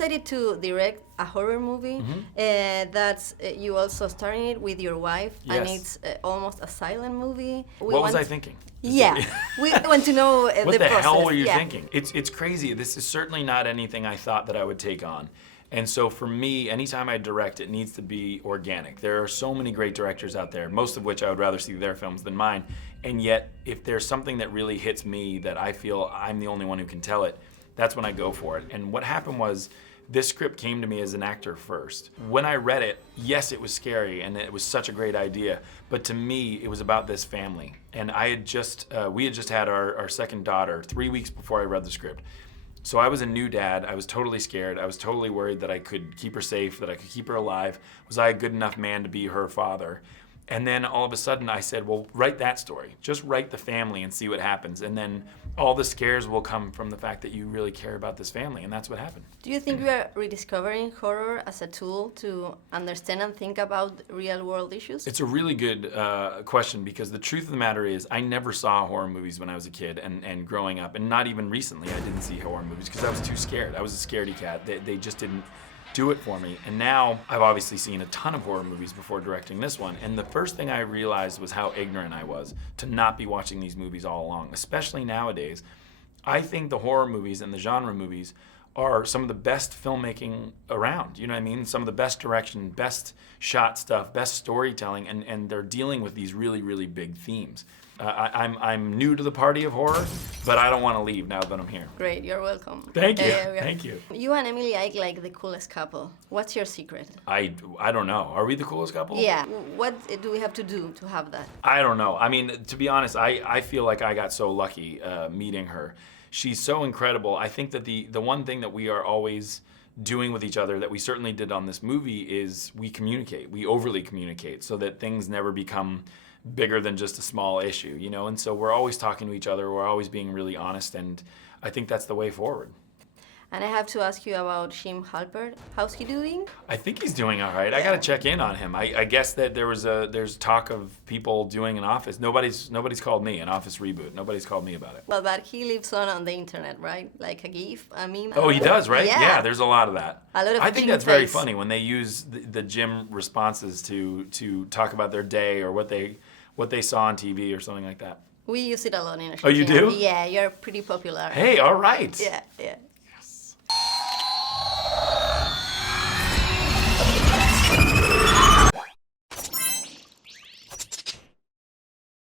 decided to direct a horror movie that's you also starring it with your wife, and Yes. it's almost a silent movie. What was I thinking? Yeah, we want to know What the the process. hell were you Yeah. thinking? It's crazy. This is certainly not anything I thought that I would take on. And so for me, anytime I direct, it needs to be organic. There are so many great directors out there, most of which I would rather see their films than mine. And yet, if there's something that really hits me that I feel I'm the only one who can tell it, that's when I go for it. And what happened was, this script came to me as an actor first. When I read it, yes, it was scary and it was such a great idea, but to me, it was about this family. And I had just, we had just had our second daughter 3 weeks before I read the script. So I was a new dad. I was totally scared. I was totally worried that I could keep her safe, that I could keep her alive. Was I a good enough man to be her father? And then all of a sudden I said, well, write that story. Just write the family and see what happens. And then all the scares will come from the fact that you really care about this family. And that's what happened. Do you think we are rediscovering horror as a tool to understand and think about real world issues? It's a really good question, because the truth of the matter is I never saw horror movies when I was a kid and growing up. And not even recently I didn't see horror movies because I was too scared. I was a scaredy cat. They just didn't do it for me. And now I've obviously seen a ton of horror movies before directing this one. And the first thing I realized was how ignorant I was to not be watching these movies all along, especially nowadays. I think the horror movies and the genre movies are some of the best filmmaking around. You know what I mean? Some of the best direction, best shot stuff, best storytelling, and they're dealing with these really, really big themes. I'm new to the party of horror, but I don't want to leave now that I'm here. Great, you're welcome. Thank you, Yeah. thank you. You and Emily Ike like the coolest couple. What's your secret? I don't know. Are we the coolest couple? Yeah, what do we have to do to have that? I don't know. I mean, to be honest, I feel like I got so lucky meeting her. She's so incredible. I think that the one thing that we are always doing with each other, that we certainly did on this movie, is we communicate. We overly communicate so that things never become bigger than just a small issue, you know? And so we're always talking to each other. We're always being really honest, and I think that's the way forward. And I have to ask you about Jim Halpert. How's he doing? I think he's doing all right. I got to check in on him. I guess that there's talk of people doing an Office. Nobody's called me, an Office reboot. Nobody's called me about it. Well, but he lives on the internet, right? Like a GIF, a meme. Oh, he does, right? Yeah. There's a lot of that. A lot of I think Jim that's very face. funny when they use the Jim responses to talk about their day or what they saw on TV or something like that. We use it a lot in our Oh, you shooting. do? Yeah, you're pretty popular. Hey, all right. Yeah.